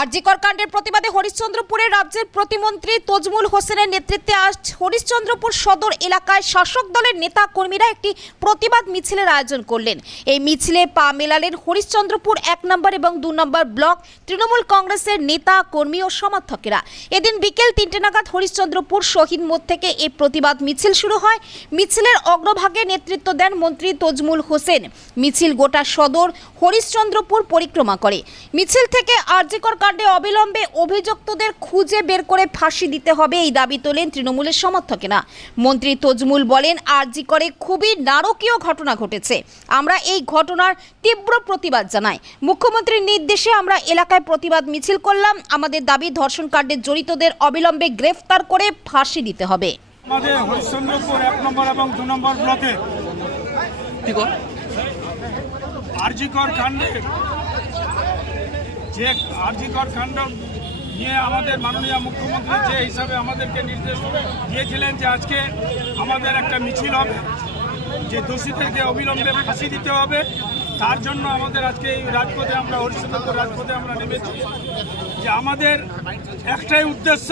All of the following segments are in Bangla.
আরজিকর কাণ্ডের প্রতিবাদে হরিশ্চন্দ্রপুরের রাজ্যের প্রতিমন্ত্রী তজমুল হোসেনের নেতৃত্বে আজ হরিশ্চন্দ্রপুর সদর এলাকায় শাসক দলের নেতা কর্মীরা একটি প্রতিবাদ মিছিলের আয়োজন করলেন। এই মিছিলে পা মেলালেন হরিশ্চন্দ্রপুর এক নম্বর এবং দু নম্বর ব্লক তৃণমূল কংগ্রেসের নেতা, কর্মী ও সমর্থকেরা। এদিন বিকেল তিনটে নাগাদ হরিশ্চন্দ্রপুর শহীদ মোড় থেকে এই প্রতিবাদ মিছিল শুরু হয়। মিছিলের অগ্রভাগে নেতৃত্ব দেন মন্ত্রী তজমুল হোসেন। মিছিল গোটা সদর হরিশ্চন্দ্রপুর পরিক্রমা করে। মিছিল থেকে আরজিকর কাণ্ডে অবিলম্বে অভিযুক্তদের খুঁজে বের করে ফাঁসি দিতে হবে এই দাবি তোলেন তৃণমূলের সমর্থকেরা। মন্ত্রী তজমুল বলেন আরজি করে খুবই নারকীয় ঘটনা ঘটেছে। আমরা এই ঘটনার তীব্র প্রতিবাদ জানাই। মুখ্যমন্ত্রীর নির্দেশে আমরা এলাকায় প্রতিবাদ মিছিল করলাম। আমাদের দাবি ধর্ষণ কাণ্ডে জড়িতদের অবিলম্বে গ্রেফতার করে ফাঁসি দিতে হবে। আমাদের হরিশ্চন্দ্রপুর এক নম্বর এবং দু নম্বর ব্লকে আরজিকর কাণ্ডে যে আরজিকর কাণ্ড নিয়ে আমাদের মাননীয় মুখ্যমন্ত্রী যে হিসাবে আমাদেরকে নির্দেশ দিয়েছিলেন যে আজকে আমাদের একটা মিছিল হবে, যে দোষীদেরকে অবিলম্বে ফাঁসি দিতে হবে। তার জন্য আমাদের আজকে এই রাজপথে আমরা, হরিশ্চন্দ্রপুর রাজপথে আমরা নেমেছি। যে আমাদের একটাই উদ্দেশ্য,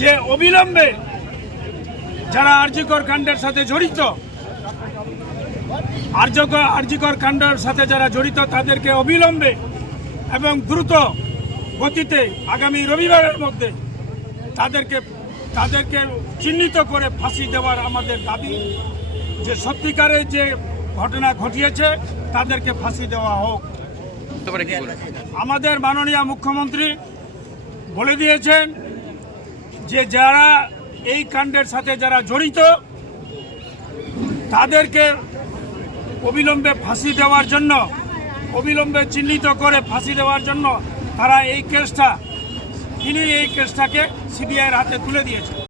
যে অবিলম্বে যারা আরজিকর কাণ্ডের সাথে জড়িত আর্যকর আরজিকর কাণ্ডের সাথে যারা জড়িত তাদেরকে অবিলম্বে এবং দ্রুত গতিতে আগামী রবিবারের মধ্যে তাদেরকে তাদেরকে চিহ্নিত করে ফাঁসি দেওয়ার আমাদের দাবি। যে সত্যিকারের যে ঘটনা ঘটিয়েছে তাদেরকে ফাঁসি দেওয়া হোক। আমাদের মাননীয় মুখ্যমন্ত্রী বলে দিয়েছেন যে যারা এই কাণ্ডের সাথে যারা জড়িত তাদেরকে অবিলম্বে ফাঁসি দেওয়ার জন্য, অবিলম্বে চিহ্নিত করে ফাঁসি দেওয়ার জন্য তারা এই কেসটা, তিনি এই কেসটাকে সিবিআইয়ের হাতে তুলে দিয়েছে